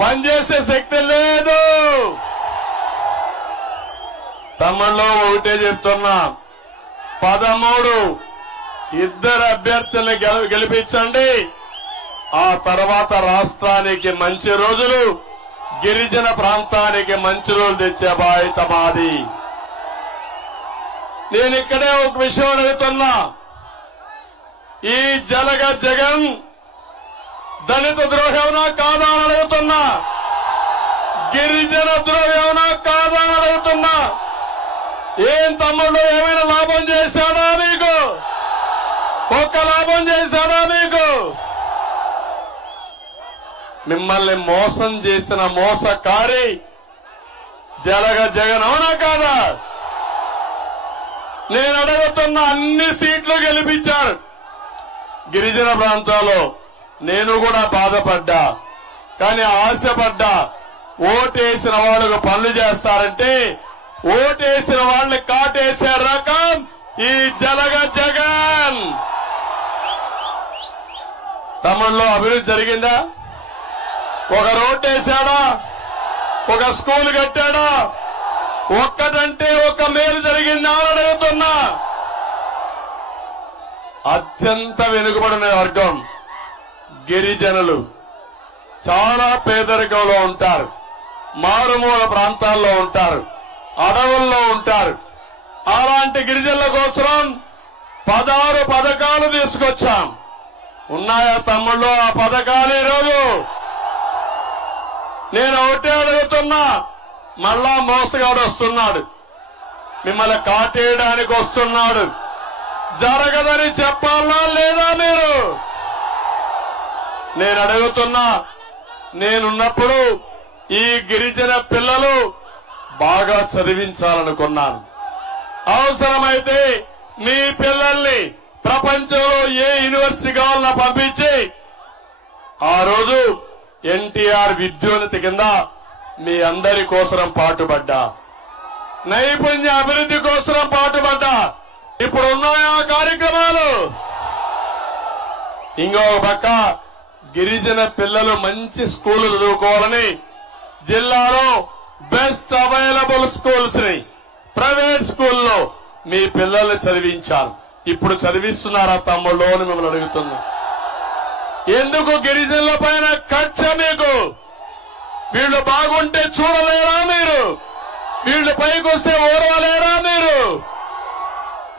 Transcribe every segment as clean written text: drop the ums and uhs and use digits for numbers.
పనిచేసే శక్తి లేదు. తమ్ముళ్ళు ఒకటే చెప్తున్నా, 13 ఇద్దరు అభ్యర్థుల్ని గెలిపించండి. ఆ తర్వాత రాష్ట్రానికి మంచి రోజులు, గిరిజన ప్రాంతానికి మంచి రోజులు తెచ్చే బాధ్యత మాది. నేను ఇక్కడే ఒక విషయం అడుగుతున్నా, ఈ జగన్ దళిత ద్రోహేమనా కాదా అని అడుగుతున్నా, గిరిజన ద్రోహేమనా కాదా అని అడుగుతున్నా. ఏం తమ్ముళ్ళు, ఏమైనా లాభం చేశాడా మీకు? ఒక్క లాభం చేశాడా మీకు? మిమ్మల్ని మోసం చేసిన మోసకారి జగన్ అవునా కాదా? నేను అడుగుతున్న అన్ని సీట్లు గెలిపించారు గిరిజన ప్రాంతాల్లో. నేను కూడా బాధపడ్డా, కానీ ఆశపడ్డా. ఓటేసిన వాళ్ళకు పనులు చేస్తారంటే ఓటేసిన వాళ్ళని కాటేసే రకం ఈ జగన్. తమ్ముళ్ళు అభివృద్ధి జరిగిందా? ఒక రోడ్డు వేశాడా? ఒక స్కూల్ కట్టాడా? ఒక్కటంటే ఒక మేలు జరిగిందా అని అడుగుతున్నా. అత్యంత వెనుకబడిన వర్గం గిరిజనులు చాలా పేదరికంలో ఉంటారు, మారుమూల ప్రాంతాల్లో ఉంటారు, అడవుల్లో ఉంటారు. అలాంటి గిరిజనుల కోసం 16 పథకాలు తీసుకొచ్చాం. ఉన్నాయా తమ్ముళ్ళు ఆ పథకాలు? ఈరోజు నేను ఒకటే అడుగుతున్నా, మళ్ళా మోసగాడు వస్తున్నాడు, మిమ్మల్ని కాటేయడానికి వస్తున్నాడు. జరగదని చెప్పాలా లేదా మీరు? నేను అడుగుతున్నా, నేనున్నప్పుడు ఈ గిరిజన పిల్లలు బాగా చదివించాలనుకున్నాను. అవసరమైతే మీ పిల్లల్ని ప్రపంచంలో ఏ యూనివర్సిటీ కావాలన్నా పంపించి ఆ రోజు ఎన్టీఆర్ విద్యోన్నతి కింద మీ అందరి కోసం పాటుపడ్డా, నైపుణ్య అభివృద్ధి కోసం పాటుపడ్డా. ఇప్పుడు ఉన్నాయా కార్యక్రమాలు? ఇంకొక పక్క గిరిజన పిల్లలు మంచి స్కూల్ చదువుకోవాలని జిల్లాలో బెస్ట్ అవైలబుల్ స్కూల్స్ ని ప్రైవేట్ స్కూల్లో మీ పిల్లల్ని చదివించారు. ఇప్పుడు చదివిస్తున్నారా తమ్ముళ్ళు అని మిమ్మల్ని అడుగుతున్నా. ఎందుకు గిరిజనుల పైన కక్ష మీకు? వీళ్ళు బాగుంటే చూడలేరా మీరు? వీళ్ళు పైకి వస్తే ఓర్వలేరా మీరు?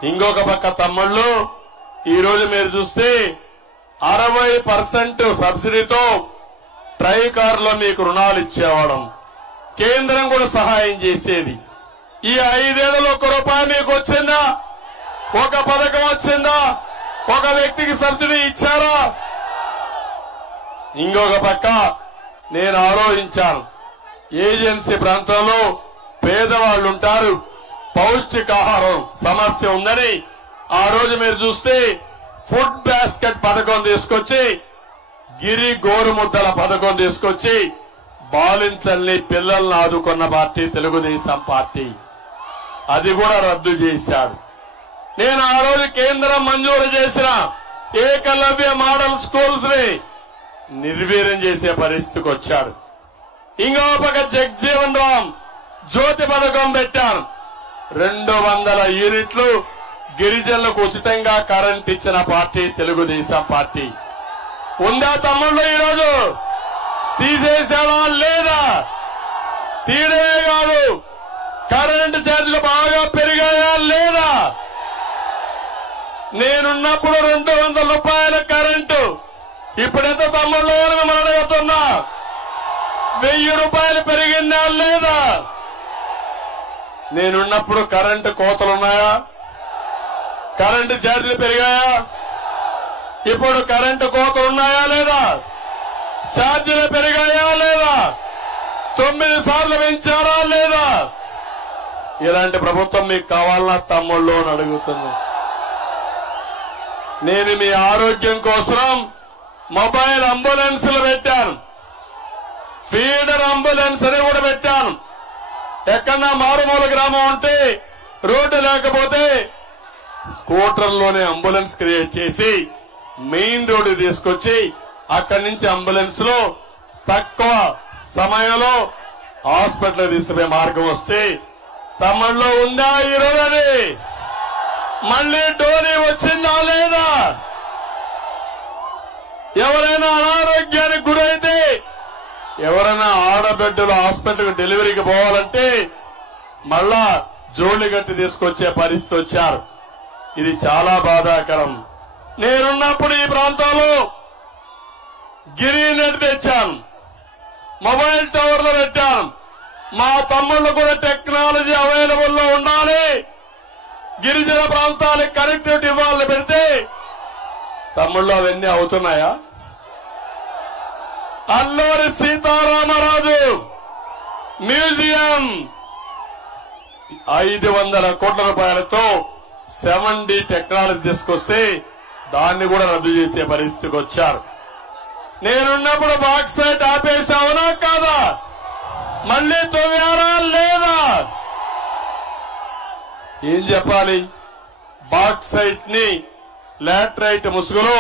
ఇంకొక పక్క తమ్ముళ్ళు, ఈరోజు మీరు చూస్తే 60% సబ్సిడీతో ట్రై కార్లో మీకు రుణాలు ఇచ్చేవాళ్ళం. కేంద్రం కూడా సహాయం చేసేది. ఈ 5 ఏళ్లలో ₹1 మీకు వచ్చిందా? ఒక పథకం వచ్చిందా? ఒక వ్యక్తికి సబ్సిడీ ఇచ్చారా? ఇంకొక పక్క నేను ఆలోచించాను, ఏజెన్సీ ప్రాంతంలో పేదవాళ్లు ఉంటారు, పౌష్టికాహారం సమస్య ఉందని ఆ రోజు మీరు చూస్తే ఫుడ్ బాస్కెట్ పథకం తీసుకొచ్చి, గిరి గోరుముద్దల పథకం తీసుకొచ్చి బాలింతల్ని పిల్లల్ని ఆదుకున్న పార్టీ తెలుగుదేశం పార్టీ. అది కూడా రద్దు చేశాడు. నేను ఆ రోజు కేంద్రం మంజూరు చేసిన ఏకలవ్య మోడల్ స్కూల్స్ ని నిర్వీర్యం చేసే పరిస్థితికి వచ్చాడు. ఇంకో పక్క జగ్జీవన్ రామ్ జ్యోతి పథకం పెట్టాను. 200 యూనిట్లు గిరిజనులకు ఉచితంగా కరెంట్ ఇచ్చిన పార్టీ తెలుగుదేశం పార్టీ. ఉందా తమ్ముళ్ళు? ఈరోజు తీసేసావా లేదా? తీయడమే కాదు, కరెంటు ఛార్జీలు బాగా పెరిగాయా లేదా? నేనున్నప్పుడు ₹200 కరెంటు, ఇప్పుడెంత తమ్ముళ్ళు అని మిమ్మల్ని అడుగుతున్నా. ₹1000 పెరిగిందా లేదా? నేనున్నప్పుడు కరెంటు కోతలున్నాయా? కరెంటు ఛార్జీలు పెరిగాయా? ఇప్పుడు కరెంటు కోతలు ఉన్నాయా లేదా? ఛార్జీలు పెరిగాయా లేదా? 9 సార్లు పెంచారా లేదా? ఇలాంటి ప్రభుత్వం మీకు కావాలన్నా తమ్ముళ్ళు అని అడుగుతున్నా. నేను మీ ఆరోగ్యం కోసం మొబైల్ అంబులెన్సులు పెట్టాను, ఫీడర్ అంబులెన్స్ అని కూడా పెట్టాను. ఎక్కడన్నా మారుమూల గ్రామం ఉంటే రోడ్డు లేకపోతే స్కూటర్లోనే అంబులెన్స్ క్రియేట్ చేసి మెయిన్ రోడ్డు తీసుకొచ్చి అక్కడి నుంచి అంబులెన్స్ లో తక్కువ సమయంలో హాస్పిటల్ తీసుకునే మార్గం వస్తే తమ్ముళ్ళలో ఉందా ఈరోజని మళ్ళీ డోనీ వచ్చిందా లేదా? ఎవరైనా అనారోగ్యానికి గురైతే ఎవరైనా ఆడబిడ్డలు హాస్పిటల్కి డెలివరీకి పోవాలంటే మళ్ళా జోళ్లు గట్టి తీసుకొచ్చే పరిస్థితి వచ్చారు. ఇది చాలా బాధాకరం. నేనున్నప్పుడు ఈ ప్రాంతంలో గిరినెట్ తెచ్చాను, మొబైల్ టవర్లు పెట్టాను. మా తమ్ముళ్ళు కూడా టెక్నాలజీ అవైలబుల్ లో ఉండాలి, గిరిజన ప్రాంతాలకు కనెక్టివిటీ ఇవ్వాలని పెడితే తమ్ముళ్ళు అవన్నీ అవుతున్నాయా? అల్లూరి సీతారామరాజు మ్యూజియం 500 కోట్ల రూపాయలతో 7D టెక్నాలజీ తీసుకొస్తే దాన్ని కూడా రద్దు చేసే పరిస్థితికి వచ్చారు. నేనున్నప్పుడు బాక్సైట్ ఆపేసావునా కాదా? మళ్లీ తవ్వారా లేదా? ఏం చెప్పాలి? బాక్సైట్ ని లాటరైట్ ముసుగులో